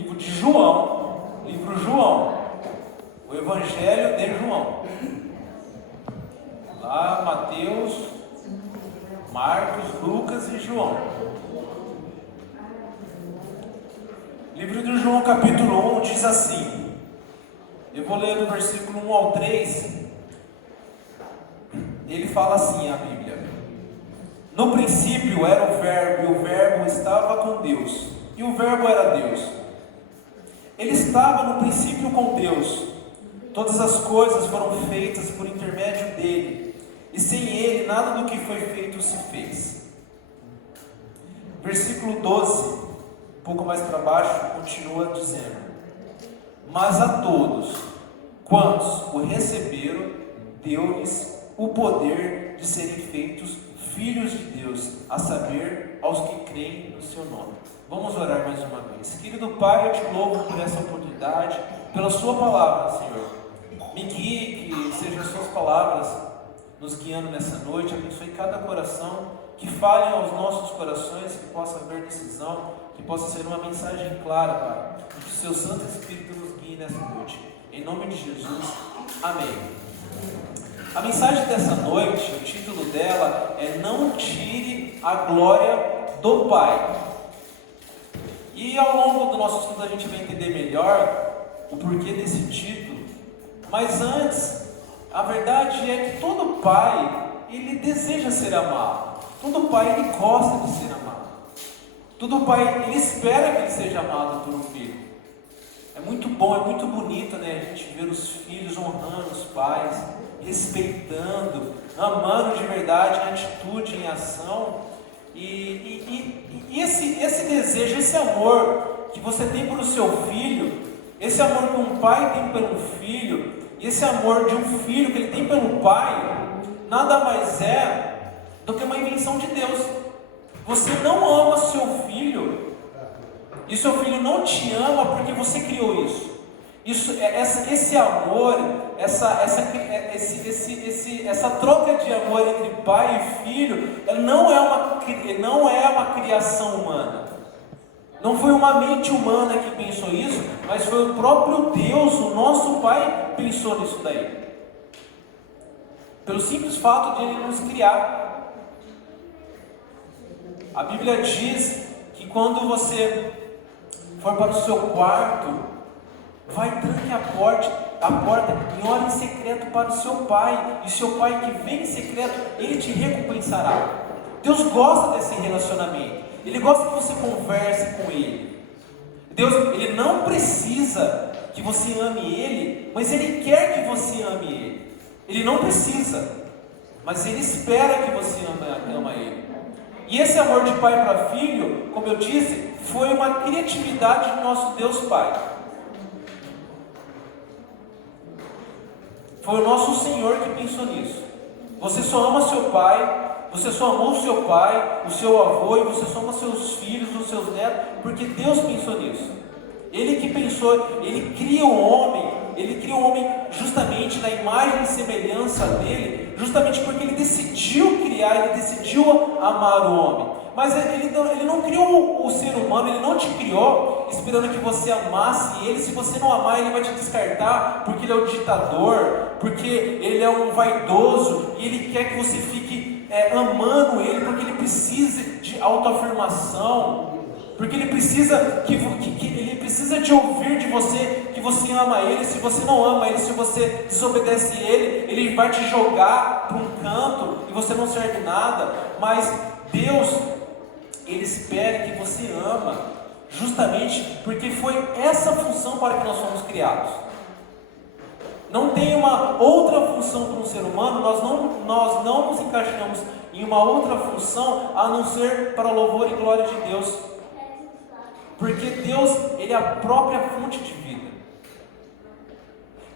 livro de João, livro João, o Evangelho de João. Lá, Mateus, Marcos, Lucas e João. Livro de João, capítulo 1, diz assim. Eu vou ler do versículo 1 ao 3. Ele fala assim, a Bíblia: No princípio era o Verbo, e o Verbo estava com Deus, e o Verbo era Deus. Ele estava no princípio com Deus. Todas as coisas foram feitas por intermédio dele, e sem ele nada do que foi feito se fez. Versículo 12, um pouco mais para baixo, continua dizendo: Mas a todos quantos o receberam, deu-lhes o poder de serem feitos filhos de Deus, a saber, aos que creem no seu nome. Vamos orar mais uma vez. Querido Pai, eu te louvo por essa oportunidade, pela sua palavra, Senhor. Me guie, que sejam as suas palavras nos guiando nessa noite. Abençoe cada coração, que falem aos nossos corações, que possa haver decisão, que possa ser uma mensagem clara, Pai, e que o seu Santo Espírito nos guie nessa noite. Em nome de Jesus, amém. A mensagem dessa noite, o título dela é Não Tire a Glória do Pai. E ao longo do nosso estudo a gente vai entender melhor o porquê desse título. Mas antes, a verdade é que todo pai, ele deseja ser amado. Todo pai, ele gosta de ser amado. Todo pai, ele espera que ele seja amado por um filho. É muito bom, é muito bonito, né? A gente ver os filhos honrando os pais, respeitando, amando de verdade em atitude, em ação. E esse desejo, esse amor que você tem pelo seu filho, esse amor que um pai tem pelo filho, e esse amor de um filho que ele tem pelo pai, nada mais é do que uma invenção de Deus. Você não ama seu filho, e seu filho não te ama porque você criou isso. Esse amor, essa troca de amor entre pai e filho, ela não é uma criação humana. Não foi uma mente humana que pensou isso, mas foi o próprio Deus, o nosso Pai, que pensou nisso daí. Pelo simples fato de Ele nos criar. A Bíblia diz que quando você for para o seu quarto, vai, tranque a porta e ore em secreto para o seu pai, e seu pai que vem em secreto, ele te recompensará. Deus gosta desse relacionamento, Ele gosta que você converse com Ele. Deus, Ele não precisa que você ame Ele, mas Ele quer que você ame Ele. Ele não precisa, mas Ele espera que você ama Ele. E esse amor de pai para filho, como eu disse, foi uma criatividade do nosso Deus Pai. Foi o nosso Senhor que pensou nisso. Você só ama seu pai, você só amou o seu pai, o seu avô, e você só ama seus filhos, os seus netos, porque Deus pensou nisso. Ele que pensou, Ele cria o homem justamente na imagem e semelhança dele, justamente porque Ele decidiu criar, Ele decidiu amar o homem. Mas ele não criou o ser humano, Ele não te criou esperando que você amasse Ele. Se você não amar, Ele vai te descartar, porque Ele é um ditador, porque Ele é um vaidoso, e Ele quer que você fique amando Ele, porque Ele precisa de autoafirmação, porque Ele precisa Ele precisa de ouvir de você que você ama Ele. Se você não ama Ele, se você desobedece Ele, Ele vai te jogar para um canto e você não serve nada. Mas Deus, Ele espera que você ama, justamente porque foi essa função para que nós fomos criados. Não tem uma outra função para um ser humano, nós não nos encaixamos em uma outra função a não ser para louvor e glória de Deus. Porque Deus, Ele é a própria fonte de vida.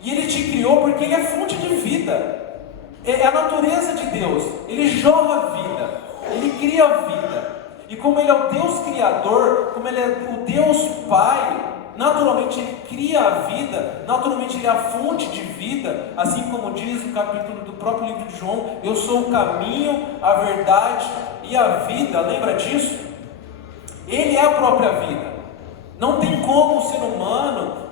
E Ele te criou porque Ele é fonte de vida. É a natureza de Deus. Ele jorra vida, Ele cria vida. E como Ele é o Deus Criador, como Ele é o Deus Pai, naturalmente Ele cria a vida, naturalmente Ele é a fonte de vida, assim como diz no capítulo do próprio livro de João: eu sou o caminho, a verdade e a vida. Lembra disso? Ele é a própria vida. Não tem como o ser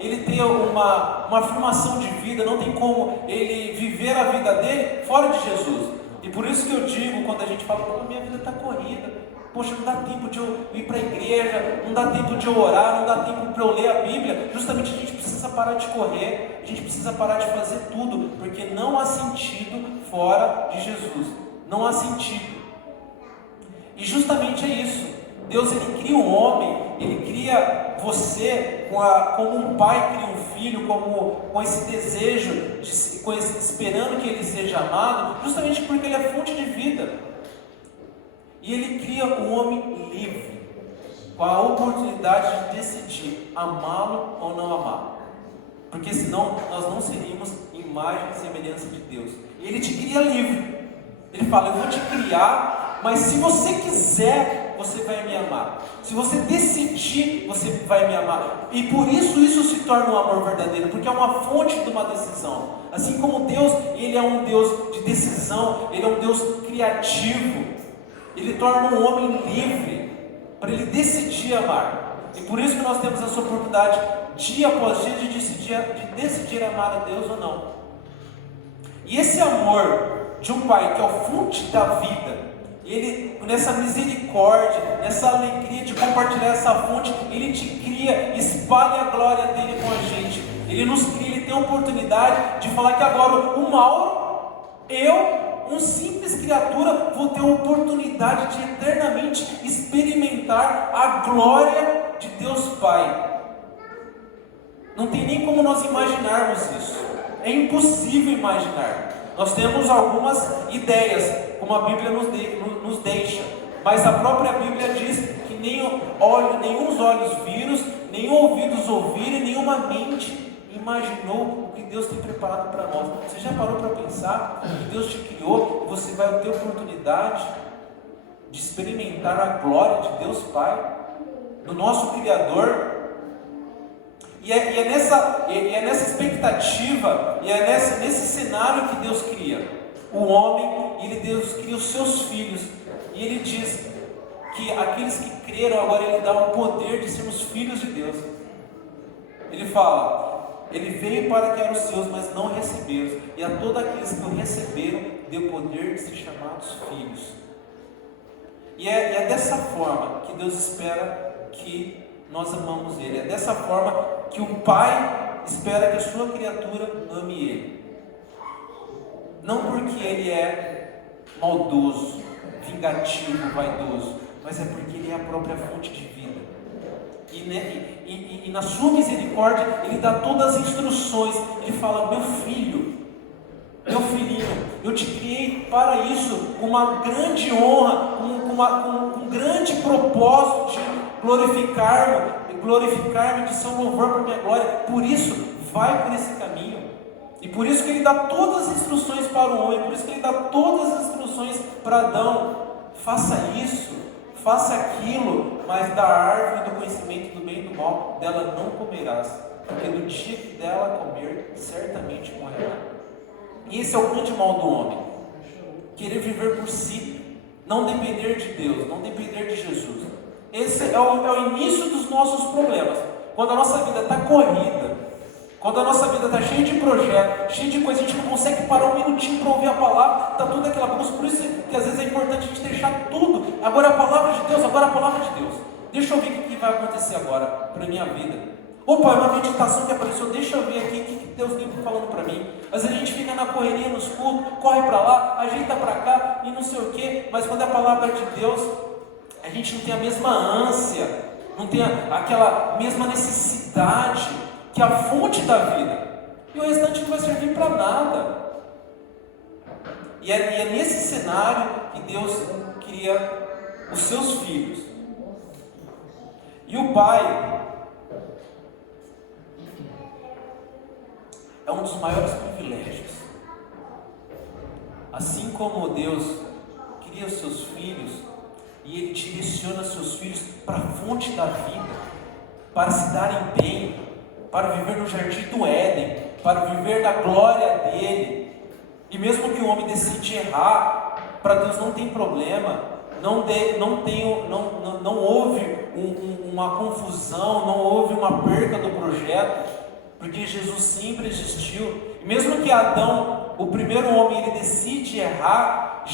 ele ter uma afirmação de vida, não tem como ele viver a vida dele fora de Jesus. E por isso que eu digo, quando a gente fala, pô, minha vida está corrida, poxa, não dá tempo de eu ir para a igreja, não dá tempo de eu orar, não dá tempo para eu ler a Bíblia. Justamente a gente precisa parar de correr, a gente precisa parar de fazer tudo, porque não há sentido fora de Jesus, não há sentido. E justamente é isso, Deus ele cria um homem, ele cria você como um pai cria um filho, com esse desejo, esperando que ele seja amado, justamente porque ele é fonte de vida. E ele cria um homem livre, com a oportunidade de decidir amá-lo ou não amá-lo. Porque senão nós não seríamos imagem e semelhança de Deus. E ele te cria livre. Ele fala, eu vou te criar, mas se você quiser, você vai me amar. Se você decidir, você vai me amar. E por isso se torna um amor verdadeiro, porque é uma fonte de uma decisão. Assim como Deus, ele é um Deus de decisão, ele é um Deus criativo. Ele torna um homem livre para ele decidir amar. E por isso que nós temos essa oportunidade, dia após dia, de decidir amar a Deus ou não. E esse amor de um pai que é a fonte da vida, ele, nessa misericórdia, nessa alegria de compartilhar essa fonte, ele te cria, espalha a glória dele com a gente. Ele nos cria, ele tem a oportunidade de falar que agora o Mauro, um simples criatura, vou ter a oportunidade de eternamente experimentar a glória de Deus Pai. Não tem nem como nós imaginarmos isso. É impossível imaginar. Nós temos algumas ideias, como a Bíblia nos deixa, mas a própria Bíblia diz que nenhum os olhos viram, nem ouvidos ouviram, nenhuma mente imaginou o que Deus tem preparado para nós. Você já parou para pensar que Deus te criou e você vai ter a oportunidade de experimentar a glória de Deus Pai, do nosso Criador? E é nessa expectativa, e é nesse cenário que Deus cria o homem, Deus cria os seus filhos, e Ele diz que aqueles que creram, agora Ele dá o poder de sermos filhos de Deus. Ele fala, Ele veio para que eram os seus, mas não receberam, e a todos aqueles que o receberam, deu poder de ser chamados filhos. E é dessa forma que Deus espera que nós amamos Ele, é dessa forma que o Pai espera que a sua criatura ame Ele. Não porque Ele é maldoso, vingativo, vaidoso, mas é porque Ele é a própria fonte de vida. E na sua misericórdia, Ele dá todas as instruções. Ele fala, meu filho, meu filhinho, eu te criei para isso, com uma grande honra, com um grande propósito de glorificar-me, de ser um louvor para a minha glória. Por isso, vai por esse caminho. E por isso que Ele dá todas as instruções para o homem, por isso que Ele dá todas as instruções para Adão. Faça isso, faça aquilo, mas da árvore do conhecimento do bem e do mal, dela não comerás, porque no dia que dela comer, certamente morrerá. E esse é o grande mal do homem, querer viver por si, não depender de Deus, não depender de Jesus. Esse é o início dos nossos problemas. Quando a nossa vida está corrida, quando a nossa vida está cheia de projetos, cheia de coisas, a gente não consegue parar um minutinho para ouvir a palavra, está tudo aquela bagunça. Por isso que às vezes é importante a gente deixar tudo. Agora a palavra de Deus, agora a palavra de Deus. Deixa eu ver o que vai acontecer agora para a minha vida. Opa, é uma meditação que apareceu, deixa eu ver aqui o que Deus tem falando para mim. Às vezes a gente fica na correria, nos cultos, corre para lá, ajeita para cá e não sei o que, mas quando é a palavra de Deus, a gente não tem a mesma ânsia, não tem aquela mesma necessidade, que é a fonte da vida, e o restante não vai servir para nada. E é nesse cenário que Deus cria os seus filhos. E o Pai é um dos maiores privilégios. Assim como Deus cria os seus filhos, e Ele direciona seus filhos para a fonte da vida, para se darem bem, para viver no jardim do Éden, para viver da glória dEle. E mesmo que o homem decide errar, para Deus não tem problema, não houve uma confusão, não houve uma perca do projeto, porque Jesus sempre existiu. E mesmo que Adão, o primeiro homem, ele decide errar,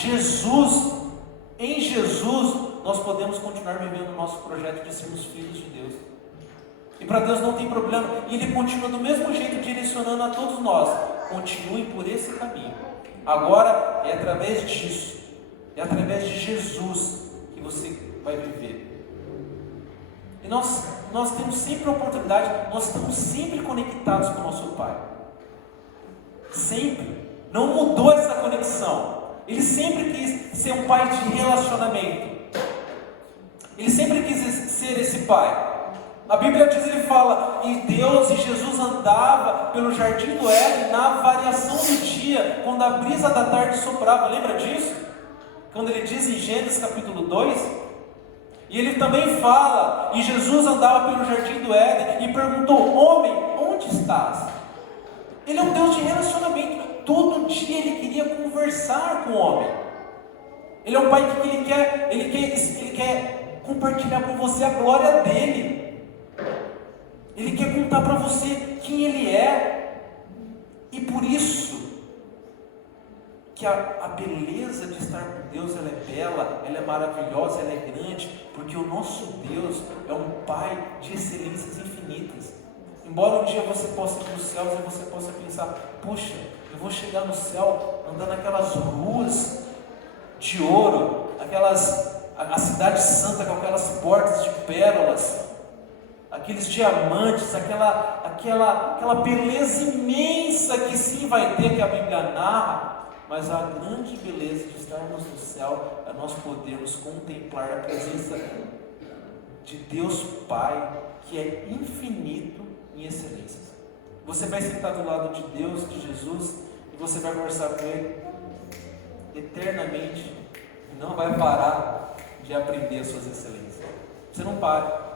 em Jesus, nós podemos continuar vivendo o nosso projeto de sermos filhos de Deus. E para Deus não tem problema, e Ele continua do mesmo jeito direcionando a todos nós. Continue por esse caminho. Agora é através disso, é através de Jesus que você vai viver. E nós temos sempre a oportunidade, nós estamos sempre conectados com o nosso Pai. Sempre. Não mudou essa conexão. Ele sempre quis ser um pai de relacionamento. Ele sempre quis ser esse pai. A Bíblia diz, ele fala, e Deus e Jesus andava pelo jardim do Éden na variação do dia, quando a brisa da tarde soprava. Lembra disso? Quando ele diz em Gênesis capítulo 2, e ele também fala, e Jesus andava pelo jardim do Éden e perguntou, homem, onde estás? Ele é um Deus de relacionamento. Todo dia ele queria conversar com o homem. Ele é um pai que ele quer compartilhar com você a glória dele. Ele quer contar para você quem ele é. E por isso que a beleza de estar com Deus, ela é bela, ela é maravilhosa, ela é grande, porque o nosso Deus é um Pai de excelências infinitas. Embora um dia você possa ir nos céus e você possa pensar, puxa, eu vou chegar no céu andando naquelas ruas de ouro, a cidade santa com aquelas portas de pérolas, aqueles diamantes, aquela beleza imensa que sim vai ter, que a Bíblia narra. Mas a grande beleza de estarmos no céu é nós podermos contemplar a presença de Deus Pai, que é infinito em excelências. Você vai sentar do lado de Deus, de Jesus, e você vai conversar com Ele eternamente, e não vai parar de aprender as suas excelências. Você não para.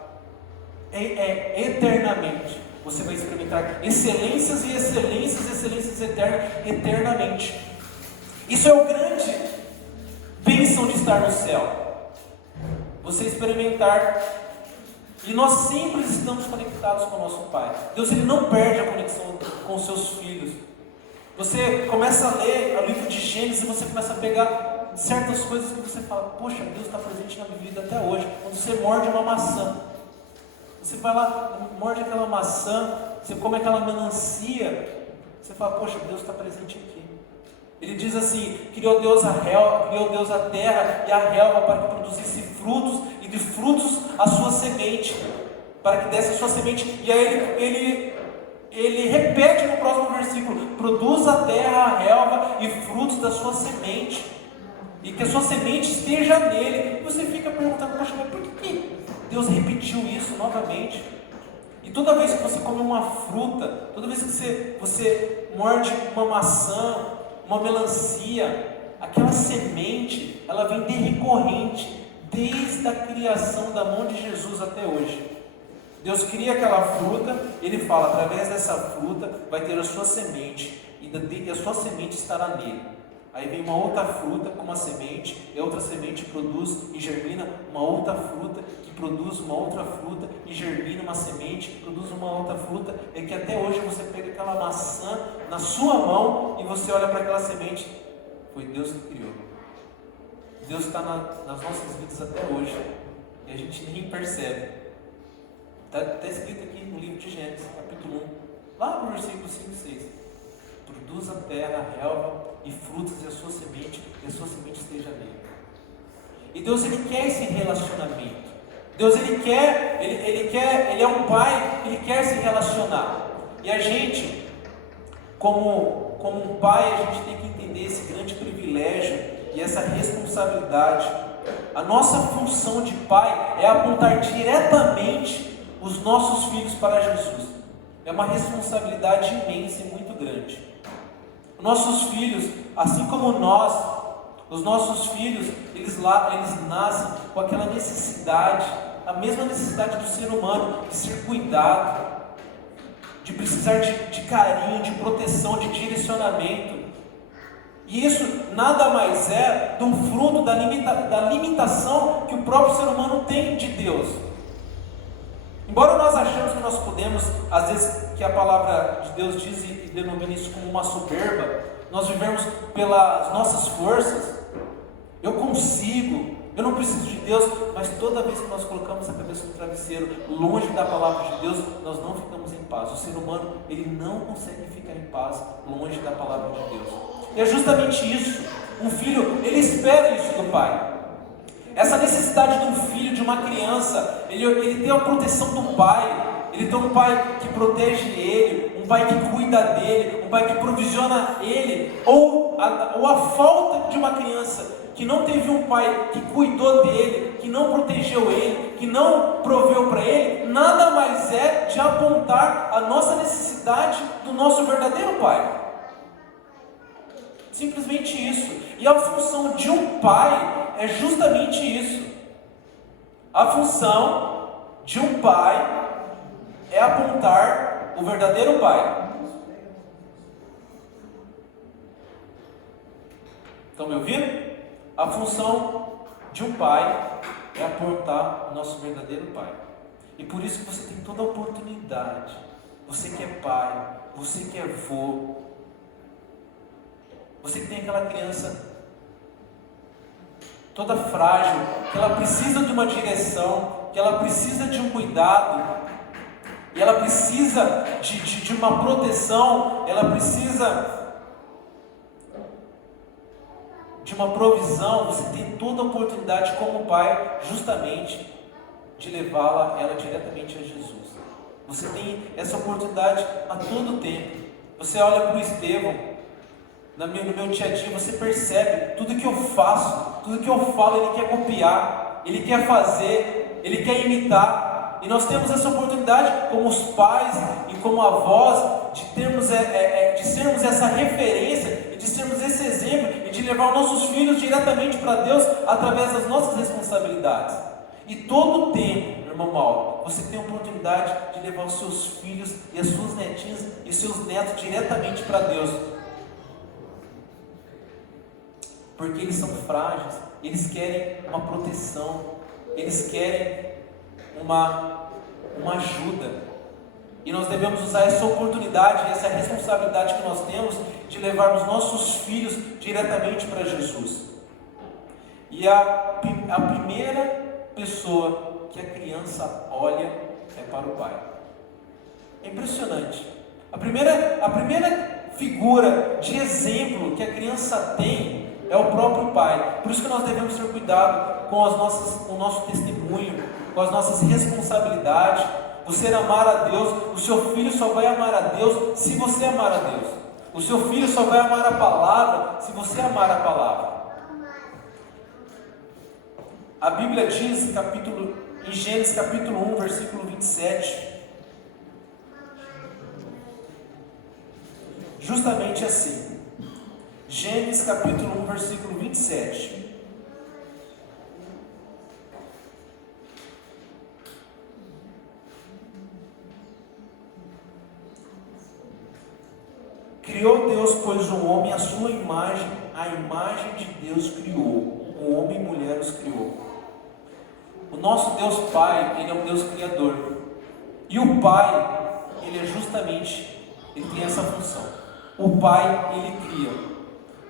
Eternamente. Você vai experimentar excelências e excelências eternas, eternamente. Isso é o grande bênção de estar no céu. Você experimentar. E nós sempre estamos conectados com o nosso Pai. Deus, Ele não perde a conexão com os seus filhos. Você começa a ler o livro de Gênesis e você começa a pegar certas coisas que você fala, poxa, Deus está presente na minha vida até hoje. Quando você morde uma maçã, você vai lá, morde aquela maçã, você come aquela melancia, você fala, poxa, Deus está presente aqui. Ele diz assim, criou Deus a terra e a relva para que produzisse frutos, e de frutos a sua semente, para que desse a sua semente. E aí ele repete no próximo versículo, produz a terra, a relva e frutos da sua semente, e que a sua semente esteja nele. E você fica perguntando, poxa, mas por que Deus repetiu isso novamente? E toda vez que você come uma fruta, toda vez que você morde uma maçã, uma melancia, aquela semente, ela vem de recorrente, desde a criação da mão de Jesus até hoje. Deus cria aquela fruta, Ele fala, através dessa fruta vai ter a sua semente, e a sua semente estará nele. Aí vem uma outra fruta com uma semente, e a outra semente produz e germina uma outra fruta, que produz uma outra fruta, e germina uma semente, que produz uma outra fruta, e que até hoje você pega aquela maçã na sua mão, e você olha para aquela semente, foi Deus que criou. Deus está nas nossas vidas até hoje, e a gente nem percebe. Está escrito aqui no livro de Gênesis, capítulo 1, lá no versículo 5 e 6. Produz a terra, a relva e frutos, e a sua semente esteja nele. E Deus, Ele quer esse relacionamento. Deus, Ele é um Pai, Ele quer se relacionar. E a gente, como um pai, a gente tem que entender esse grande privilégio e essa responsabilidade. A nossa função de pai é apontar diretamente os nossos filhos para Jesus. É uma responsabilidade imensa e muito grande. Nossos filhos, assim como nós, os nossos filhos, eles nascem com aquela necessidade, a mesma necessidade do ser humano, de ser cuidado, de precisar de carinho, de proteção, de direcionamento. E isso nada mais é do fruto da limitação que o próprio ser humano tem de Deus. Embora nós achamos que nós podemos, às vezes que a palavra de Deus diz e denomina isso como uma soberba, nós vivemos pelas nossas forças, eu consigo, eu não preciso de Deus, mas toda vez que nós colocamos a cabeça no travesseiro, longe da palavra de Deus, nós não ficamos em paz. O ser humano, ele não consegue ficar em paz longe da palavra de Deus. E é justamente isso, um filho, ele espera isso do pai. Essa necessidade de um filho, de uma criança, ele tem a proteção do pai, ele tem um pai que protege ele, um pai que cuida dele, um pai que provisiona ele, ou a falta de uma criança que não teve um pai que cuidou dele, que não protegeu ele, que não proveu para ele, nada mais é de apontar a nossa necessidade do nosso verdadeiro pai. Simplesmente isso. E a função de um pai é justamente isso. A função de um pai é apontar o verdadeiro pai. Estão me ouvindo? A função de um pai é apontar o nosso verdadeiro pai. E por isso que você tem toda a oportunidade. Você que é pai, você que é avô, você que tem aquela criança toda frágil, que ela precisa de uma direção, que ela precisa de um cuidado, e ela precisa de uma proteção, ela precisa de uma provisão. Você tem toda a oportunidade como pai, justamente, de levá-la, ela diretamente a Jesus. Você tem essa oportunidade a todo tempo. Você olha para o Estevão, no meu dia a dia, você percebe, tudo que eu faço, tudo que eu falo, ele quer copiar, ele quer fazer, ele quer imitar. E nós temos essa oportunidade, como os pais e como avós, de sermos essa referência, e de sermos esse exemplo, e de levar os nossos filhos diretamente para Deus, através das nossas responsabilidades. E todo o tempo, irmão Mauro, você tem a oportunidade de levar os seus filhos e as suas netinhas e seus netos diretamente para Deus. Porque eles são frágeis, eles querem uma proteção, eles querem uma ajuda. E nós devemos usar essa oportunidade, essa responsabilidade que nós temos de levarmos nossos filhos diretamente para Jesus. E a primeira pessoa que a criança olha é para o pai. É impressionante. A primeira figura de exemplo que a criança tem é o próprio pai. Por isso que nós devemos ter cuidado com o nosso testemunho, com as nossas responsabilidades. Você amar a Deus, o seu filho só vai amar a Deus se você amar a Deus. O seu filho só vai amar a palavra se você amar a palavra. A Bíblia diz em Gênesis capítulo 1, versículo 27, justamente assim. Gênesis capítulo 1, versículo 27. Criou Deus, pois, um homem à sua imagem, a imagem de Deus criou, um homem e mulher os criou. O nosso Deus Pai, Ele é um Deus Criador. E o Pai, Ele é justamente, Ele tem essa função. O Pai, Ele cria.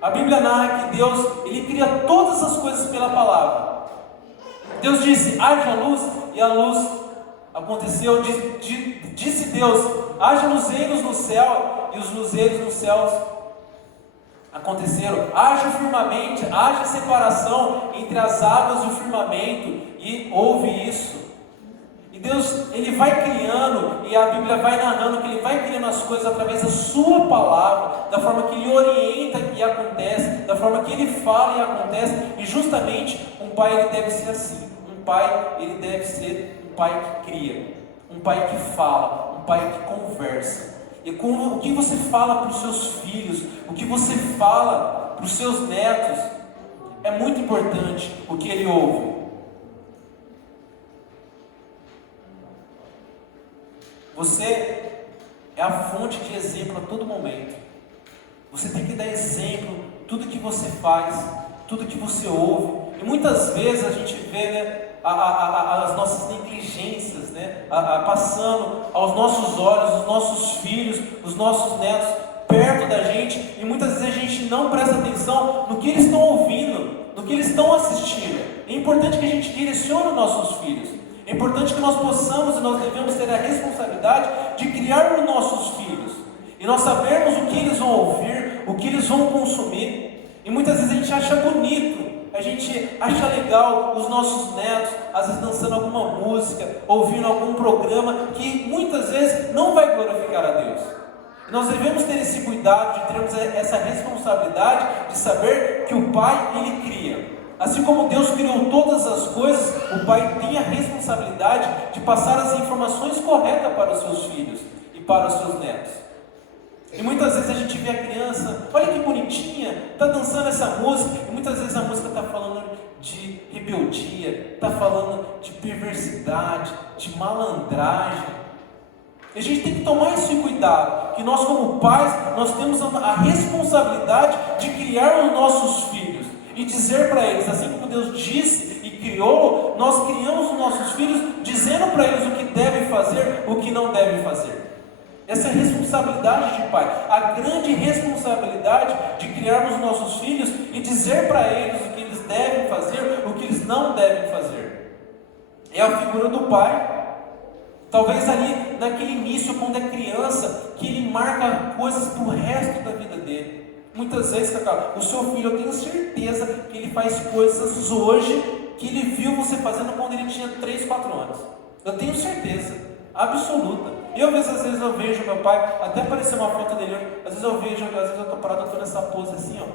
A Bíblia narra que Deus, Ele cria todas as coisas pela palavra. Deus disse, haja luz, e a luz aconteceu. Disse Deus, haja luzeiros no céu, e os luzeiros nos céus aconteceram. Haja firmamente, haja separação entre as águas e o firmamento, e houve isso. E Deus, Ele vai criando, e a Bíblia vai narrando que Ele vai criando as coisas através da sua palavra, da forma que Ele orienta e acontece, da forma que Ele fala e acontece. E justamente um pai, ele deve ser assim. Um pai, ele deve ser um pai que cria, um pai que fala, um pai que conversa. E o que você fala para os seus filhos, o que você fala para os seus netos, é muito importante o que ele ouve. Você é a fonte de exemplo a todo momento. Você tem que dar exemplo, tudo que você faz, tudo que você ouve. E muitas vezes a gente vê, as nossas negligências, né? Passando aos nossos olhos, os nossos filhos, os nossos netos perto da gente, e muitas vezes a gente não presta atenção no que eles estão ouvindo, no que eles estão assistindo. É importante que a gente direcione os nossos filhos. É importante que nós possamos e nós devemos ter a responsabilidade de criar os nossos filhos. E nós sabemos o que eles vão ouvir, o que eles vão consumir. E muitas vezes a gente acha bonito, a gente acha legal os nossos netos, às vezes dançando alguma música, ouvindo algum programa que muitas vezes não vai glorificar a Deus. E nós devemos ter esse cuidado de termos essa responsabilidade de saber que o Pai, Ele cria. Assim como Deus criou todas as coisas, o Pai tem a responsabilidade de passar as informações corretas para os seus filhos e para os seus netos. E muitas vezes a gente vê a criança, olha que bonitinha, está dançando essa música, e muitas vezes a música está falando de rebeldia, está falando de perversidade, de malandragem. E a gente tem que tomar esse cuidado, que nós como pais, nós temos a responsabilidade de criar os nossos filhos e dizer para eles, assim como Deus disse e criou, nós criamos os nossos filhos dizendo para eles o que devem fazer, o que não devem fazer. Essa é a responsabilidade de pai, a grande responsabilidade de criarmos os nossos filhos e dizer para eles o que eles devem fazer, o que eles não devem fazer. É a figura do pai. Talvez ali naquele início, quando é criança, que ele marca coisas para o resto da vida dele. Muitas vezes, Cacau, o seu filho, eu tenho certeza que ele faz coisas hoje que ele viu você fazendo quando ele tinha 3, 4 anos. Eu tenho certeza, absoluta. Às vezes eu vejo meu pai, até apareceu uma foto dele, às vezes eu estou parado, eu estou nessa pose assim, ó.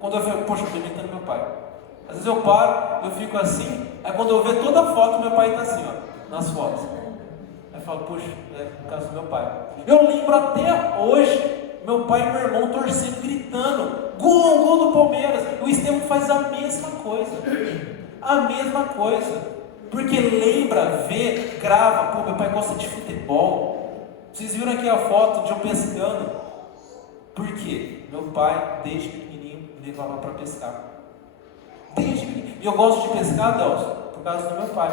Quando eu vejo, poxa, eu estou imitando meu pai. Às vezes eu paro, eu fico assim, aí quando eu vejo toda a foto, meu pai está assim, ó, nas fotos. Aí eu falo, poxa, é por causa do meu pai. Eu lembro até hoje, meu pai e meu irmão torcendo, gritando, gol do Palmeiras. O Estevão faz a mesma coisa. A mesma coisa. Porque lembra, vê, grava, pô, meu pai gosta de futebol. Vocês viram aqui a foto de eu pescando. Por quê? Meu pai, desde pequenininho, me levava para pescar. Desde pequenininho. E eu gosto de pescar, Delcio, por causa do meu pai.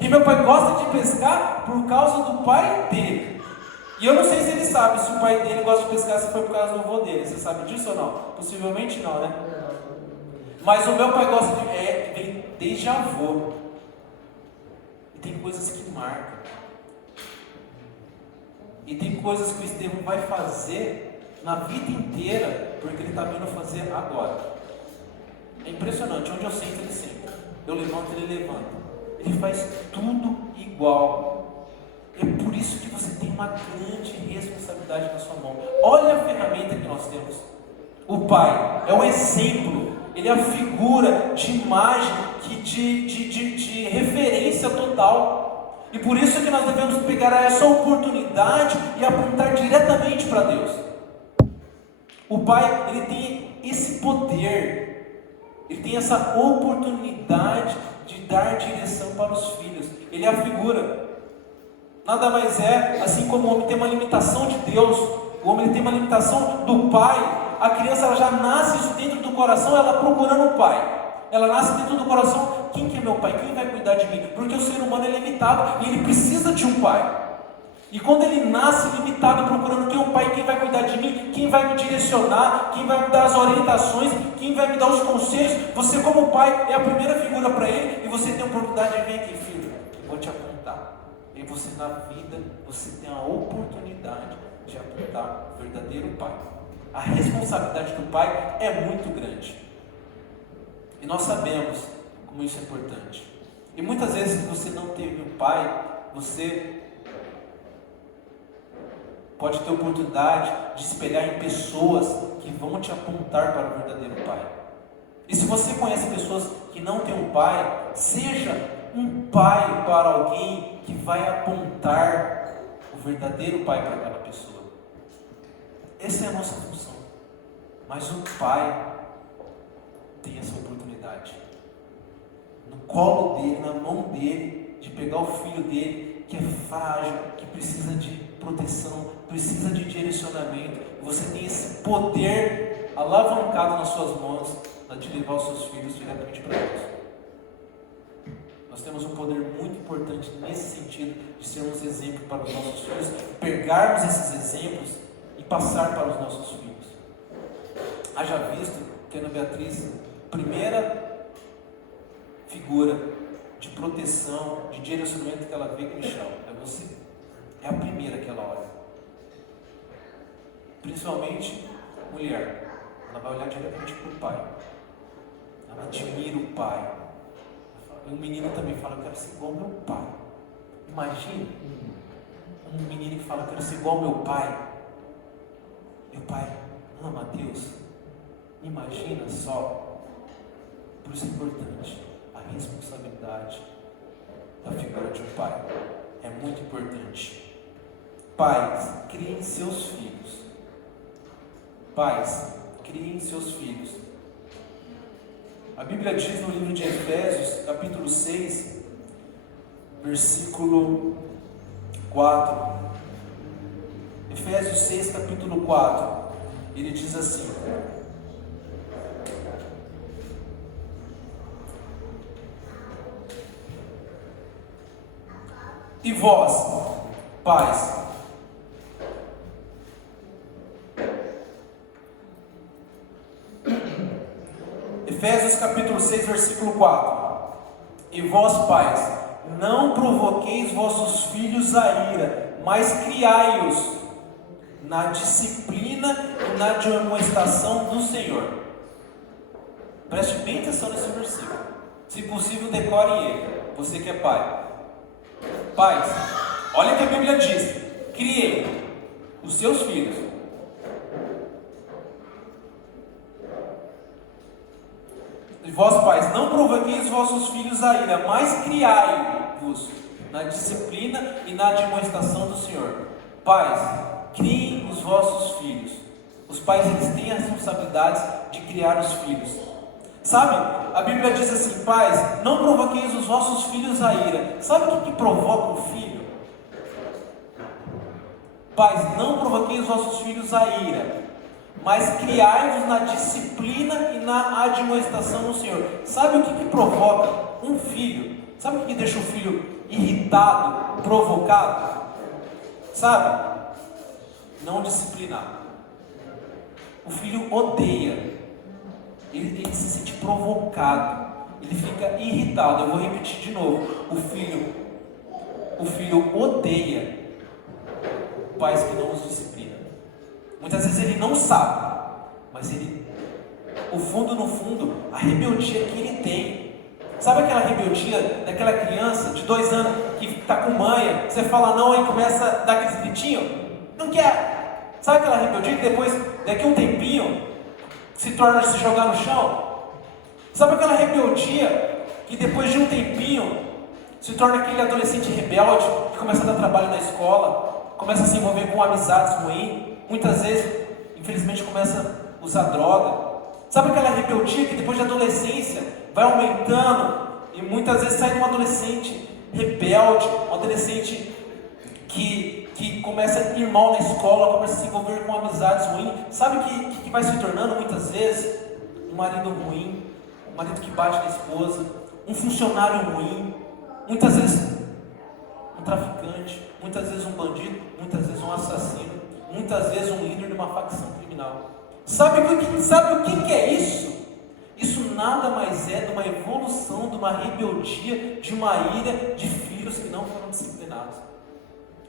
E meu pai gosta de pescar por causa do pai dele. E eu não sei se ele sabe se o pai dele gosta de pescar, se foi por causa do avô dele. Você sabe disso ou não? Possivelmente não, né? Mas o meu pai gosta de... vem desde avô. E tem coisas que marcam. E tem coisas que o Estevão vai fazer na vida inteira, porque ele está vindo fazer agora. É impressionante. Onde eu sento, ele senta. Eu levanto, ele levanta. Ele faz tudo igual. É por isso que você tem uma grande responsabilidade na sua mão. Olha a ferramenta que nós temos. O pai é o exemplo, ele é a figura de imagem, de referência total. E por isso que nós devemos pegar essa oportunidade e apontar diretamente para Deus. O pai, ele tem esse poder, ele tem essa oportunidade de dar direção para os filhos. Ele é a figura. Nada mais é, assim como o homem tem uma limitação de Deus, o homem tem uma limitação do pai. A criança ela já nasce isso dentro do coração, ela procurando o pai. Ela nasce dentro do coração, quem que é meu pai? Quem vai cuidar de mim? Porque o ser humano é limitado e ele precisa de um pai. E quando ele nasce limitado, procurando quem é o pai, quem vai cuidar de mim, quem vai me direcionar, quem vai me dar as orientações, quem vai me dar os conselhos, você como pai é a primeira figura para ele, e você tem a oportunidade de vir aqui, filho, eu vou te apontar. E você na vida, você tem a oportunidade de apontar o verdadeiro pai. A responsabilidade do pai é muito grande. E nós sabemos como isso é importante. E muitas vezes, se você não teve um pai, você pode ter oportunidade de espelhar em pessoas que vão te apontar para o verdadeiro pai. E se você conhece pessoas que não têm um pai, seja um pai para alguém que vai apontar o verdadeiro pai para aquela pessoa. Essa é a nossa função. Mas o pai tem essa oportunidade. No colo dele, na mão dele, de pegar o filho dele, que é frágil, que precisa de proteção, precisa de direcionamento. Você tem esse poder alavancado nas suas mãos, de levar os seus filhos diretamente para Deus. Nós temos um poder muito importante nesse sentido, de sermos exemplo para os nossos filhos, pegarmos esses exemplos e passar para os nossos filhos. Haja visto que a Ana Beatriz, primeira figura de proteção, de direcionamento que ela vê com Michel, é você. É a primeira que ela olha. Principalmente mulher. Ela vai olhar diretamente para o pai. Ela admira o pai. E o menino também fala, eu quero ser igual ao meu pai. Imagina um menino que fala, eu quero ser igual ao meu pai. Meu pai ama a Deus. Imagina só. Por isso é importante a responsabilidade da figura de um pai. É muito importante. Pais, criem seus filhos. Pais, criem seus filhos. A Bíblia diz no livro de Efésios, capítulo 6, versículo 4. Efésios 6, capítulo 4. Ele diz assim: e vós, pais, Efésios capítulo 6, versículo 4. E vós, pais, não provoqueis vossos filhos a ira, mas criai-os na disciplina e na admoestação do Senhor. Preste bem atenção nesse versículo. Se possível, decore ele. Você que é pai. Pais, olha o que a Bíblia diz: criem os seus filhos. E vós, pais, não provoqueis vossos filhos a ira, mas criai-vos na disciplina e na admoestação do Senhor. Pais, criem os vossos filhos. Os pais, eles têm a responsabilidade de criar os filhos. Sabe, a Bíblia diz assim: pais, não provoqueis os vossos filhos a ira. Sabe o que provoca o filho? Pais, não provoqueis os vossos filhos a ira, mas criai-vos na disciplina e na admoestação do Senhor. Sabe o que provoca um filho? Sabe o que deixa o filho irritado, provocado? Sabe? Não disciplinar. O filho odeia. Ele se sente provocado. Ele fica irritado. Eu vou repetir de novo. O filho odeia pais que não os disciplinam. Muitas vezes ele não sabe, mas no fundo, a rebeldia que ele tem. Sabe aquela rebeldia daquela criança de 2 anos que está com manha, você fala não e começa a dar aquele gritinho? Não quer. Sabe aquela rebeldia que depois, daqui a um tempinho, se torna se jogar no chão? Sabe aquela rebeldia que depois de um tempinho se torna aquele adolescente rebelde que começa a dar trabalho na escola, começa a se envolver com amizades ruins, muitas vezes, infelizmente, começa a usar droga? Sabe aquela rebeldia que depois de adolescência vai aumentando e muitas vezes sai de um adolescente rebelde, um adolescente que começa a ir mal na escola, começa a se envolver com amizades ruins? Sabe o que vai se tornando muitas vezes? Um marido ruim, um marido que bate na esposa, um funcionário ruim, muitas vezes um traficante, muitas vezes um bandido, muitas vezes um assassino, muitas vezes um líder de uma facção criminal. Sabe o que é isso? Isso nada mais é de uma evolução, de uma rebeldia, de uma ira de filhos que não foram disciplinados.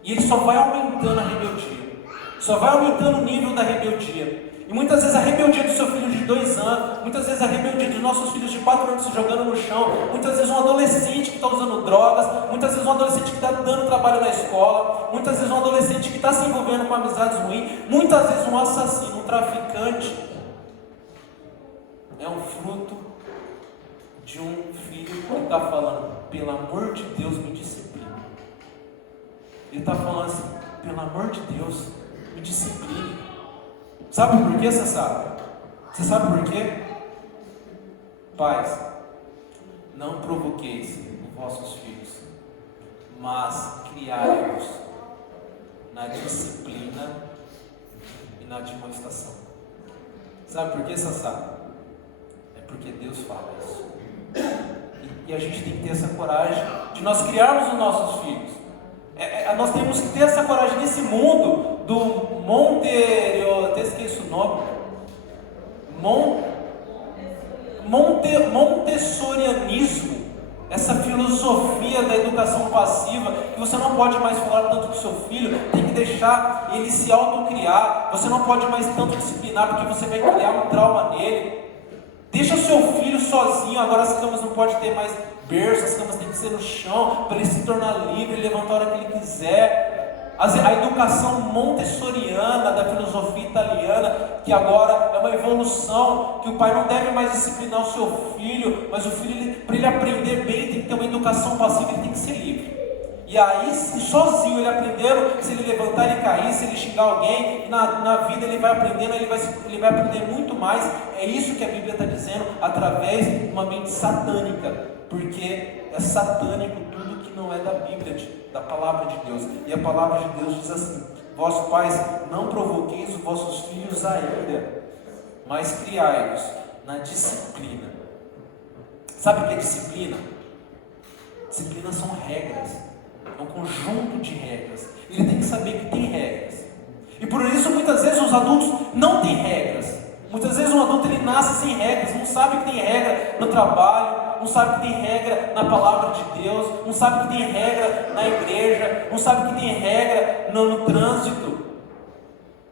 E ele só vai aumentando a rebeldia, só vai aumentando o nível da rebeldia. E muitas vezes a rebeldia do seu filho de 2 anos, muitas vezes a rebeldia dos nossos filhos de 4 anos se jogando no chão, muitas vezes um adolescente que está usando drogas, muitas vezes um adolescente que está dando trabalho na escola, muitas vezes um adolescente que está se envolvendo com amizades ruins, muitas vezes um assassino, um traficante. É um fruto de um filho que está falando: pelo amor de Deus, me disciplina. Ele está falando assim: pelo amor de Deus, me discipline. Sabe por quê, você sabe? Você sabe por quê? Pais, não provoqueis os vossos filhos, mas criai-os na disciplina e na admoestação. Sabe por quê, Sassá? É porque Deus fala isso. E E a gente tem que ter essa coragem de nós criarmos os nossos filhos. Nós temos que ter essa coragem nesse mundo do eu até esqueço o nome, montessorianismo, essa filosofia da educação passiva, que você não pode mais falar tanto com seu filho, tem que deixar ele se autocriar, você não pode mais tanto disciplinar, porque você vai criar um trauma nele. Deixa o seu filho sozinho, agora as camas não podem ter mais berço, as camas têm que ser no chão, para ele se tornar livre, levantar a hora que ele quiser. A educação montessoriana, da filosofia italiana, que agora é uma evolução, que o pai não deve mais disciplinar o seu filho, mas o filho, para ele aprender bem, tem que ter uma educação passiva, ele tem que ser livre. E aí, sozinho, ele aprendendo, se ele levantar e cair, se ele xingar alguém, na vida ele vai aprendendo, ele vai aprender muito mais. É isso que a Bíblia está dizendo, através de uma mente satânica, porque é satânico tudo que não é da Bíblia, da palavra de Deus. E a palavra de Deus diz assim: vós pais, não provoqueis os vossos filhos a ira, mas criai-os na disciplina. Sabe o que é disciplina? Disciplina são regras. É um conjunto de regras. Ele tem que saber que tem regras. E por isso muitas vezes os adultos não têm regras. Muitas vezes um adulto ele nasce sem regras, não sabe que tem regra no trabalho, não sabe que tem regra na palavra de Deus, não sabe que tem regra na igreja, não sabe que tem regra no trânsito,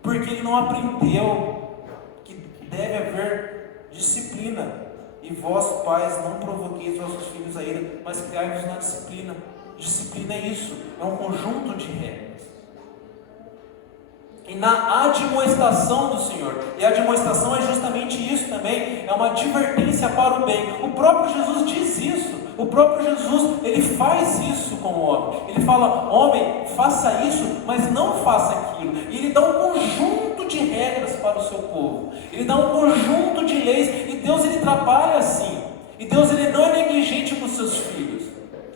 porque ele não aprendeu que deve haver disciplina. E vós pais, não provoqueis vossos filhos a ira, mas criai-vos na disciplina. Disciplina é isso, é um conjunto de regras. E na admoestação do Senhor, e a admoestação é justamente isso também, é uma advertência para o bem. O próprio Jesus diz isso, o próprio Jesus, ele faz isso com o homem. Ele fala: homem, faça isso, mas não faça aquilo. E ele dá um conjunto de regras para o seu povo, ele dá um conjunto de leis, e Deus ele trabalha assim. E Deus ele não é negligente com os seus filhos,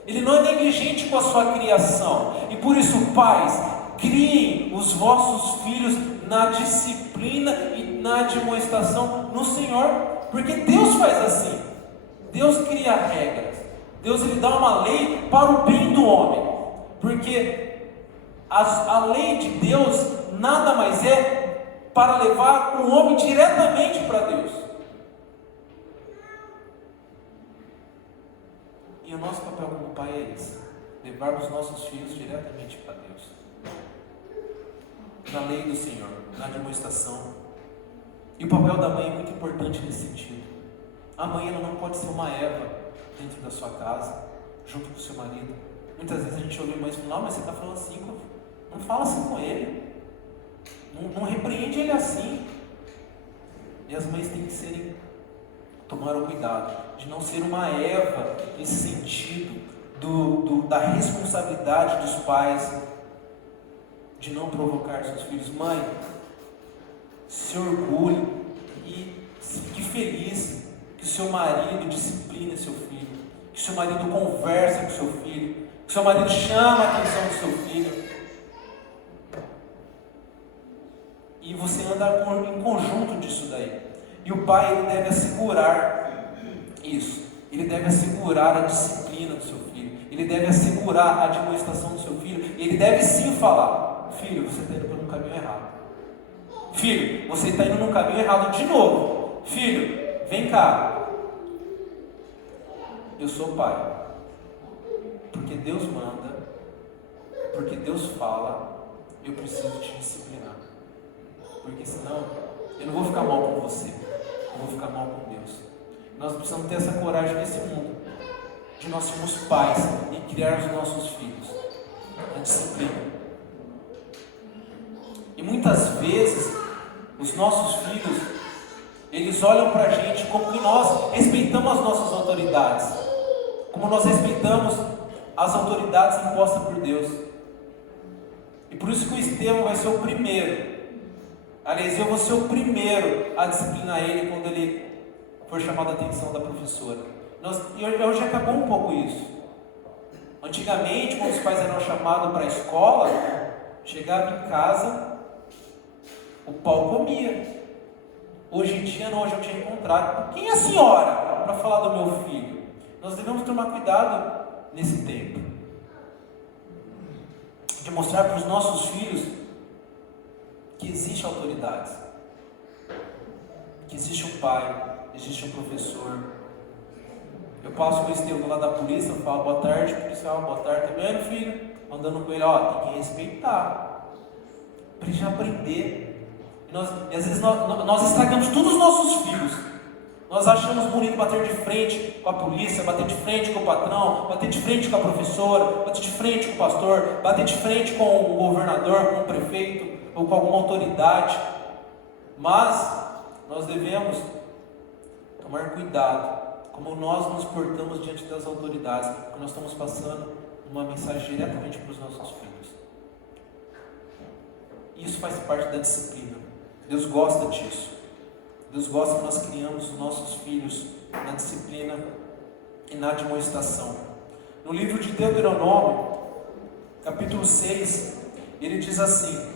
ele não é negligente com a sua criação. E por isso, pais, criem os vossos filhos na disciplina e na admoestação no Senhor, porque Deus faz assim. Deus cria regras, Deus ele dá uma lei para o bem do homem, porque a lei de Deus nada mais é para levar o homem diretamente para Deus. E o nosso papel como pai é esse: levar os nossos filhos diretamente para Deus, na lei do Senhor, na admoestação. E o papel da mãe é muito importante nesse sentido. A mãe ela não pode ser uma Eva dentro da sua casa, junto com o seu marido. Muitas vezes a gente ouve mães falando: não, mas você está falando assim, não fala assim com ele, não repreende ele assim. E as mães têm que tomar o cuidado de não ser uma Eva nesse sentido da responsabilidade dos pais de não provocar seus filhos. Mãe, se orgulhe e fique feliz que o seu marido discipline seu filho, que o seu marido conversa com o seu filho, que o seu marido chama a atenção do seu filho. E você anda em conjunto disso daí. E o pai ele deve assegurar isso. Ele deve assegurar a disciplina do seu filho. Ele deve assegurar a admoestação do seu filho. Ele deve sim falar: filho, você está indo por um caminho errado. Filho, você está indo num caminho errado de novo. Filho, vem cá. Eu sou pai. Porque Deus manda, porque Deus fala, eu preciso te disciplinar. Porque senão eu não vou ficar mal com você, eu vou ficar mal com Deus. Nós precisamos ter essa coragem nesse mundo, de nós sermos pais e criar os nossos filhos na disciplina. E muitas vezes os nossos filhos, eles olham para a gente como que nós respeitamos as nossas autoridades, como nós respeitamos as autoridades impostas por Deus. E por isso que o Estevão vai ser o primeiro. Aliás, eu vou ser o primeiro a disciplinar ele quando ele for chamado a atenção da professora. Hoje acabou um pouco isso. Antigamente, quando os pais eram chamados para a escola, chegava em casa, o pau comia. Hoje em dia não, hoje eu tinha encontrado: quem é a senhora para falar do meu filho? Nós devemos tomar cuidado nesse tempo, de mostrar para os nossos filhos que existe autoridade, que existe um pai, existe um professor. Eu passo com o Estevão lá da polícia, eu falo, boa tarde, policial, boa tarde, tá vendo, filho? Andando com ele, tem que respeitar, para ele já aprender. E às vezes nós estragamos todos os nossos filhos. Nós achamos bonito bater de frente com a polícia, bater de frente com o patrão, bater de frente com a professora, bater de frente com o pastor, bater de frente com o governador, com o prefeito ou com alguma autoridade. Mas nós devemos tomar cuidado como nós nos portamos diante das autoridades, porque nós estamos passando uma mensagem diretamente para os nossos filhos. Isso faz parte da disciplina. Deus gosta disso. Deus gosta que nós criamos os nossos filhos na disciplina e na admoestação. No livro de Deuteronômio, capítulo 6, ele diz assim,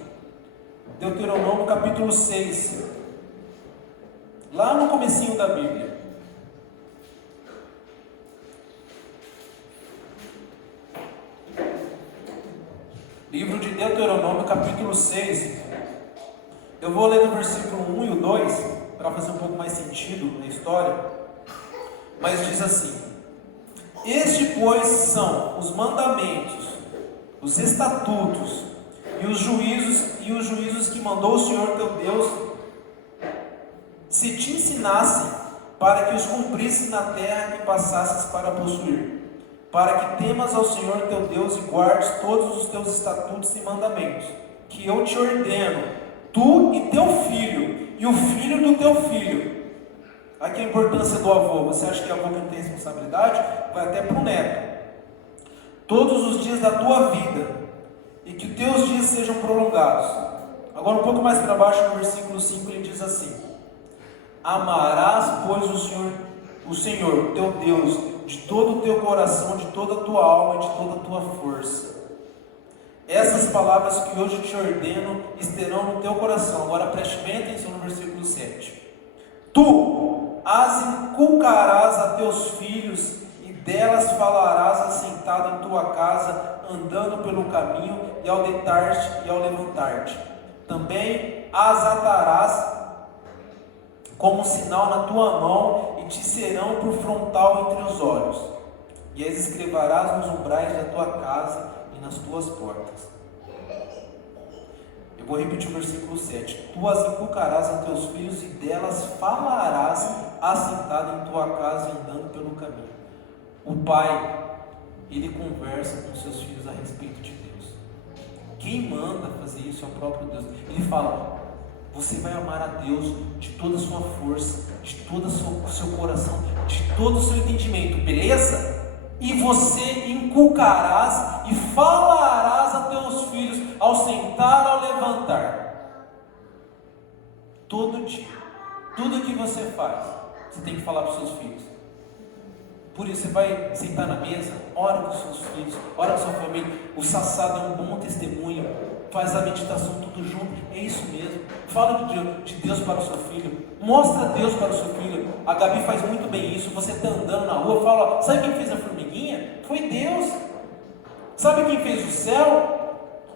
Deuteronômio capítulo 6, lá no comecinho da Bíblia. Livro de Deuteronômio capítulo 6, eu vou ler no versículo 1 e o 2, para fazer um pouco mais sentido na história, mas diz assim: Este, pois, são os mandamentos, os estatutos e os juízos que mandou o Senhor teu Deus, se te ensinassem, para que os cumprisses na terra que passasses para possuir, para que temas ao Senhor teu Deus e guardes todos os teus estatutos e mandamentos, que eu te ordeno, tu e teu filho, e o filho do teu filho. Aqui a importância do avô. Você acha que o avô não tem responsabilidade? Vai até para o neto. Todos os dias da tua vida, e que os teus dias sejam prolongados. Agora um pouco mais para baixo, no versículo 5, ele diz assim: Amarás, pois, o Senhor teu Deus, de todo o teu coração, de toda a tua alma e de toda a tua força. Essas palavras que hoje te ordeno estarão no teu coração. Agora preste bem atenção no versículo 7. Tu as inculcarás a teus filhos, e delas falarás assentado em tua casa, andando pelo caminho, e ao deitar-te e ao levantar-te. Também as atarás como sinal na tua mão, e te serão por frontal entre os olhos. E as escreverás nos umbrais da tua casa e nas tuas portas. Eu vou repetir o versículo 7. Tu as inculcarás a teus filhos, e delas falarás assentado em tua casa e andando pelo caminho. O pai, ele conversa com seus filhos a respeito de Deus. Quem manda fazer isso é o próprio Deus. Ele fala: você vai amar a Deus de toda a sua força, de todo o seu coração, de todo o seu entendimento, beleza? E você inculcarás e falarás a teus filhos ao sentar, ao levantar. Todo dia, tudo que você faz, você tem que falar para os seus filhos. Por isso, você vai sentar na mesa, ora com os seus filhos, ora com a sua família. O Sassado é um bom testemunho, faz a meditação tudo junto, é isso mesmo. Fala de Deus para o seu filho, mostra Deus para o seu filho. A Gabi faz muito bem isso. Você está andando na rua, fala: sabe quem fez a formiguinha? Foi Deus. Sabe quem fez o céu?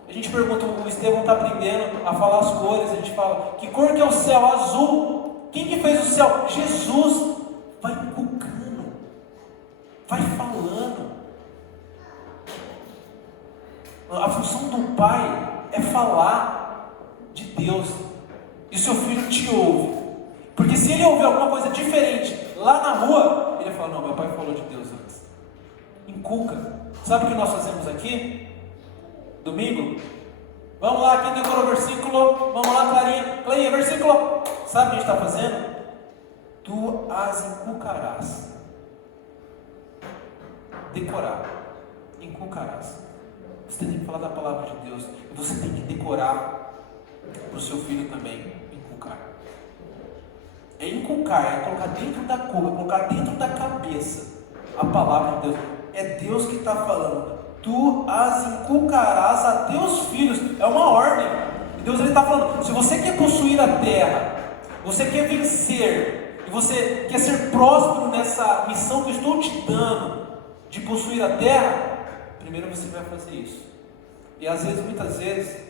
A gente pergunta, o Estevão está aprendendo a falar as cores. A gente fala: que cor que é o céu? Azul. Quem que fez o céu? Jesus. Vai inculcando, vai falando. A função do pai é falar de Deus, e seu filho te ouve, porque se ele ouvir alguma coisa diferente lá na rua, ele vai falar: não, meu pai falou de Deus antes. Inculca. Sabe o que nós fazemos aqui? Domingo? Vamos lá, quem decorou o versículo? Vamos lá, Clarinha, versículo. Sabe o que a gente está fazendo? Tu as inculcarás. Decorar. Inculcarás. Você tem que falar da palavra de Deus, e você tem que decorar para o seu filho também. Inculcar. É inculcar, é colocar dentro da cuca, colocar dentro da cabeça a palavra de Deus. É Deus que está falando. Tu as inculcarás a teus filhos. É uma ordem. Deus está falando: se você quer possuir a terra, você quer vencer, e você quer ser próspero nessa missão que eu estou te dando, de possuir a terra, primeiro você vai fazer isso. E às vezes, muitas vezes,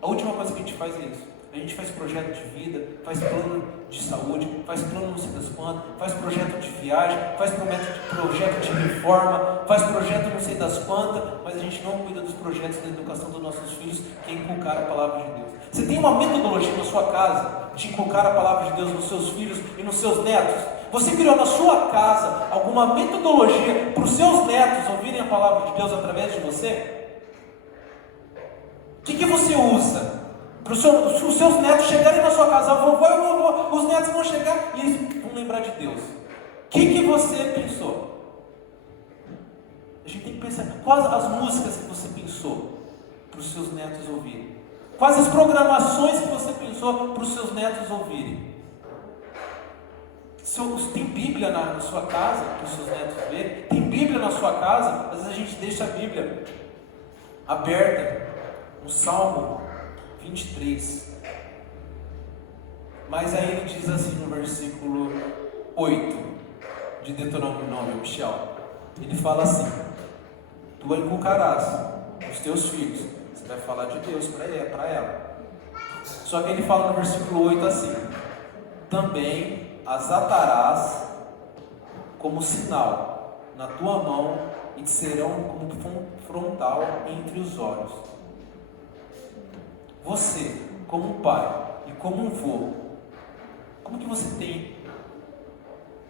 a última coisa que a gente faz é isso. A gente faz projeto de vida, faz plano de saúde, faz plano não sei das quantas, faz projeto de viagem, faz projeto de reforma, faz projeto não sei das quantas, mas a gente não cuida dos projetos da educação dos nossos filhos, que é inculcar a palavra de Deus. Você tem uma metodologia na sua casa de inculcar a palavra de Deus nos seus filhos e nos seus netos? Você criou na sua casa alguma metodologia para os seus netos ouvirem a palavra de Deus através de você? O que você usa? Para os seus netos chegarem na sua casa, vovó e vovô, os netos vão chegar e eles vão lembrar de Deus. O que você pensou? A gente tem que pensar, quais as músicas que você pensou para os seus netos ouvirem? Quais as programações que você pensou para os seus netos ouvirem? Tem Bíblia na sua casa para os seus netos verem? Tem Bíblia na sua casa? Às vezes a gente deixa a Bíblia aberta, no Salmo 23. Mas aí ele diz assim no versículo 8 de Deuteronômio 9, Michel. Ele fala assim: tu inculcarás os teus filhos. Você vai falar de Deus para ela. Só que ele fala no versículo 8 assim: também as atarás como sinal na tua mão e te serão como frontal entre os olhos. Você, como um pai e como um vô, como que você tem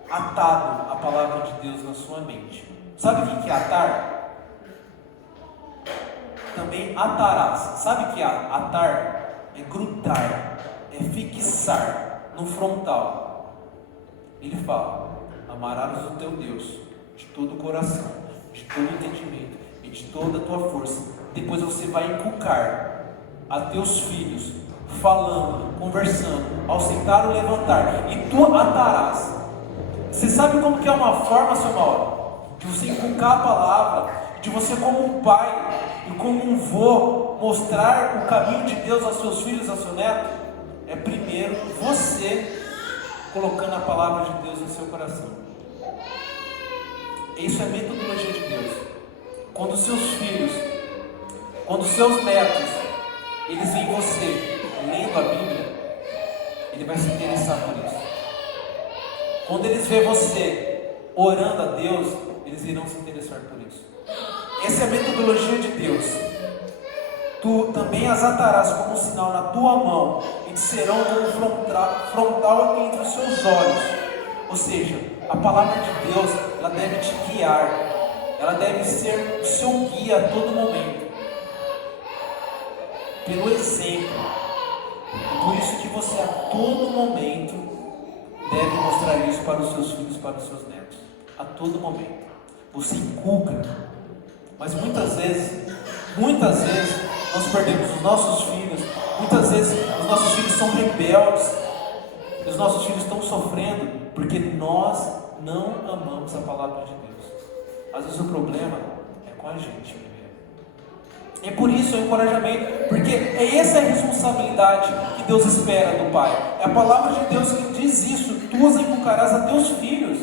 atado a palavra de Deus na sua mente? Sabe o que é atar? Também atarás. Sabe o que é atar? É grudar, é fixar no frontal. Ele fala: amarás o teu Deus de todo o coração, de todo o entendimento e de toda a tua força. Depois você vai inculcar a teus filhos, falando, conversando, ao sentar ou levantar, e tu atarás. Você sabe como que é uma forma, seu Mauro, de você inculcar a palavra, de você como um pai e como um vô mostrar o caminho de Deus aos seus filhos, ao seu neto? É primeiro você colocando a palavra de Deus no seu coração. Isso é metodologia de Deus. Quando os seus filhos, quando os seus netos, eles veem você lendo a Bíblia, ele vai se interessar por isso. Quando eles veem você orando a Deus, eles irão se interessar por isso. Essa é a metodologia de Deus. Tu também as atarás como um sinal na tua mão e te serão como frontal entre os seus olhos. Ou seja, a palavra de Deus, ela deve te guiar, ela deve ser o seu guia a todo momento, pelo exemplo. E por isso que você a todo momento deve mostrar isso para os seus filhos, para os seus netos. A todo momento você inculca. Mas muitas vezes nós perdemos os nossos filhos. Muitas vezes os nossos filhos são rebeldes, os nossos filhos estão sofrendo porque nós não amamos a palavra de Deus. Às vezes o problema é com a gente primeiro. E por isso é o encorajamento, porque é essa a responsabilidade que Deus espera do pai. É a palavra de Deus que diz isso: tu as inculcarás a teus filhos,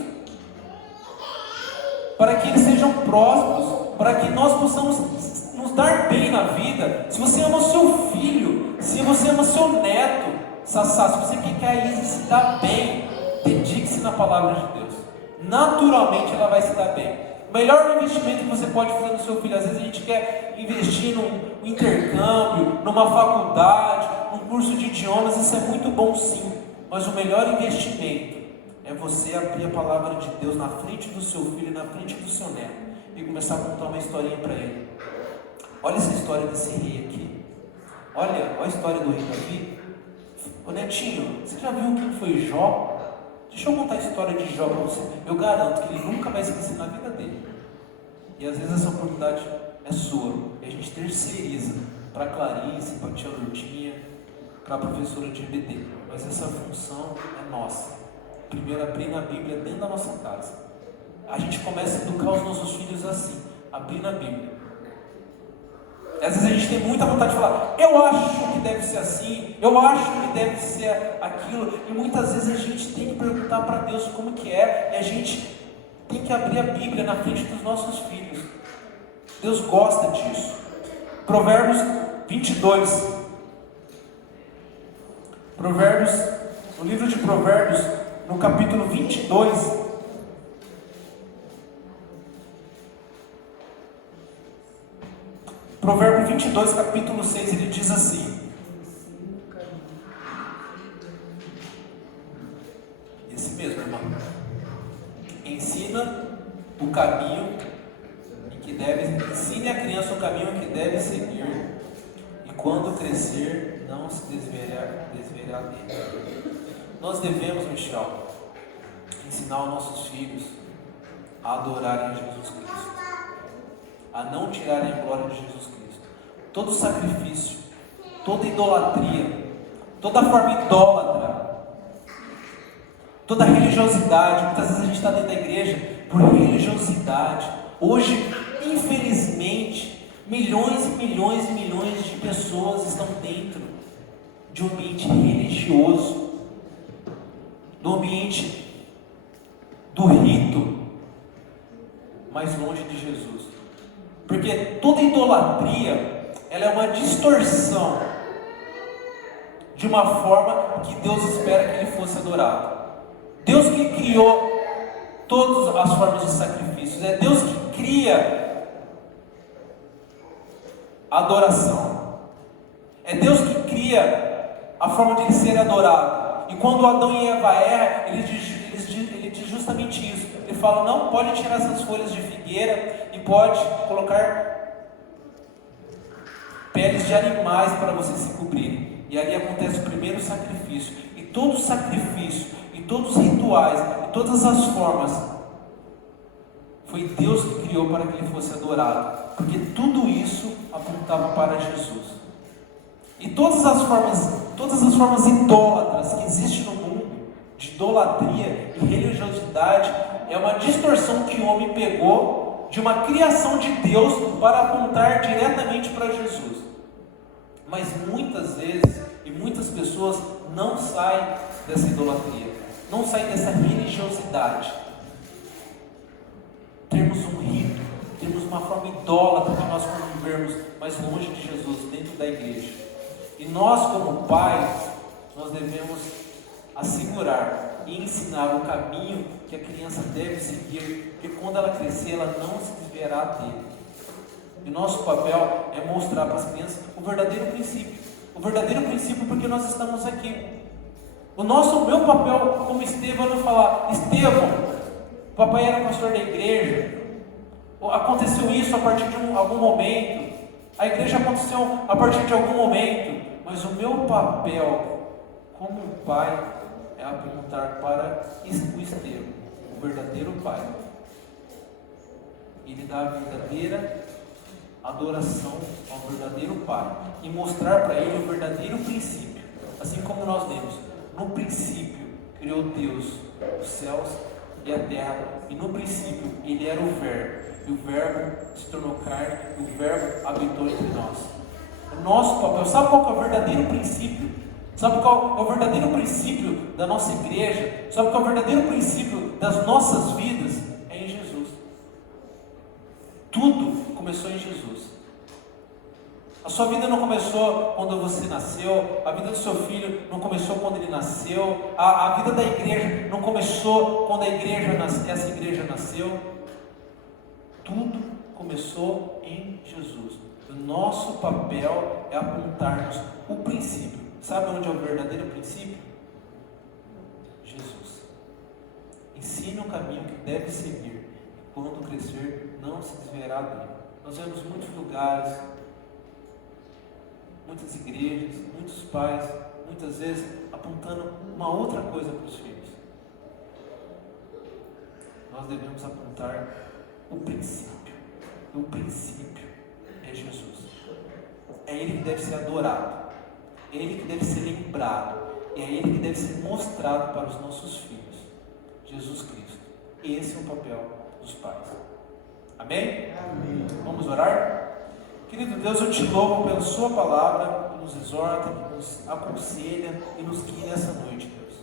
para que eles sejam prósperos, para que nós possamos nos dar bem na vida. Se você ama o seu filho, se você ama o seu neto, Sassá, se você quer que a Isa se dá bem, dedique-se na palavra de Deus. Naturalmente ela vai se dar bem. O melhor investimento que você pode fazer no seu filho, às vezes a gente quer investir num intercâmbio, numa faculdade, num curso de idiomas, isso é muito bom sim, mas o melhor investimento é você abrir a palavra de Deus na frente do seu filho, na frente do seu neto, e começar a contar uma historinha para ele. Olha essa história desse rei aqui. Olha a história do rei Davi. Ô netinho, você já viu quem foi Jó? Deixa eu contar a história de Jó para você. Eu garanto que ele nunca vai esquecer na vida dele. E às vezes essa oportunidade é sua. E a gente terceiriza para a Clarice, para a tia Lourdinha, para a professora de EBD. Mas essa função é nossa. Primeiro, abrir na Bíblia dentro da nossa casa. A gente começa a educar os nossos filhos assim, abrir na Bíblia. E às vezes a gente tem muita vontade de falar: eu acho que que deve ser assim, eu acho que deve ser aquilo, e muitas vezes a gente tem que perguntar para Deus como que é, e a gente tem que abrir a Bíblia na frente dos nossos filhos. Deus gosta disso. Provérbios 22. Provérbios, no livro de Provérbios, no capítulo 22, Provérbio 22, capítulo 6, ele diz assim: esse mesmo, irmão. Ensine a criança o caminho que deve seguir, e quando crescer, não se desviará dele. Nós devemos, Michel, ensinar os nossos filhos a adorarem Jesus Cristo, a não tirarem a glória de Jesus Cristo. Todo sacrifício, toda idolatria, toda forma idólatra, toda religiosidade, muitas vezes a gente está dentro da igreja por religiosidade. Hoje, infelizmente, milhões e milhões e milhões de pessoas estão dentro de um ambiente religioso, do ambiente do rito, mais longe de Jesus. Porque toda idolatria, ela é uma distorção de uma forma que Deus espera que ele fosse adorado. Deus que criou todas as formas de sacrifícios, é Deus que cria a adoração, é Deus que cria a forma de ele ser adorado. E quando Adão e Eva erram, ele diz justamente isso. Ele fala: não pode tirar essas folhas de figueira e pode colocar peles de animais para você se cobrir. E ali acontece o primeiro sacrifício. E todo sacrifício, e todos os rituais, e todas as formas, foi Deus que criou para que ele fosse adorado. Porque tudo isso apontava para Jesus. E todas as formas idólatras que existem no mundo, de idolatria e religiosidade, é uma distorção que o homem pegou de uma criação de Deus para apontar diretamente para Jesus. Mas muitas vezes, e muitas pessoas não saem dessa idolatria, não saem dessa religiosidade. Temos um rito, temos uma forma idólatra que nós convivemos mais longe de Jesus, dentro da igreja. E nós, como pais, nós devemos assegurar e ensinar o caminho que a criança deve seguir, porque quando ela crescer, ela não se desviará dele. E nosso papel é mostrar para as crianças o verdadeiro princípio. O verdadeiro princípio porque nós estamos aqui. O meu papel como Estevão é não falar: Estevão, o papai era pastor da igreja, aconteceu isso a partir de algum momento, a igreja aconteceu a partir de algum momento, mas o meu papel como pai é apontar para o Estevão, o verdadeiro pai. Ele dá a verdadeira adoração ao verdadeiro pai e mostrar para ele o verdadeiro princípio. Assim como nós lemos: no princípio criou Deus os céus e a terra, e no princípio ele era o verbo, e o verbo se tornou carne, e o verbo habitou entre nós. O nosso papel, sabe qual é o verdadeiro princípio? Sabe qual é o verdadeiro princípio da nossa igreja? Sabe qual é o verdadeiro princípio das nossas vidas? É em Jesus. Tudo começou em Jesus. A sua vida não começou quando você nasceu, a vida do seu filho não começou quando ele nasceu, a vida da igreja não começou quando essa igreja nasceu. Tudo começou em Jesus. O nosso papel é apontar-nos o princípio. Sabe onde é o verdadeiro princípio? Jesus. Ensina o caminho que deve seguir, e quando crescer, não se desviará dele. Nós vemos muitos lugares, muitas igrejas, muitos pais, muitas vezes apontando uma outra coisa para os filhos. Nós devemos apontar o princípio. O princípio é Jesus. É Ele que deve ser adorado, é Ele que deve ser lembrado, e é Ele que deve ser mostrado para os nossos filhos. Jesus Cristo. Esse é o papel dos pais. Amém? Amém. Vamos orar? Querido Deus, eu te louvo pela sua palavra. nos exorta, que nos aconselha e nos guia nessa noite, Deus.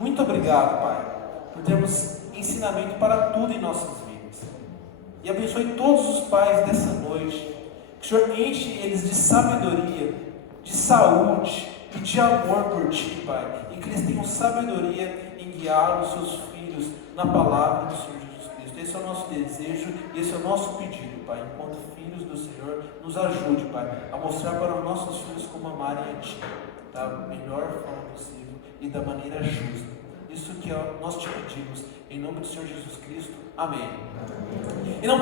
Muito obrigado, Pai, por termos ensinamento para tudo em nossas vidas. E abençoe todos os pais dessa noite, que o Senhor enche eles de sabedoria, de saúde e de amor por Ti, Pai, e que eles tenham sabedoria em guiar os seus filhos na palavra do Senhor Jesus Cristo. Esse é o nosso desejo e esse é o nosso pedido, Pai. Enquanto filhos do Senhor, nos ajude, Pai, a mostrar para os nossos filhos como amarem a Ti, da melhor forma possível e da maneira justa. Isso que nós te pedimos, em nome do Senhor Jesus Cristo. Amém. E não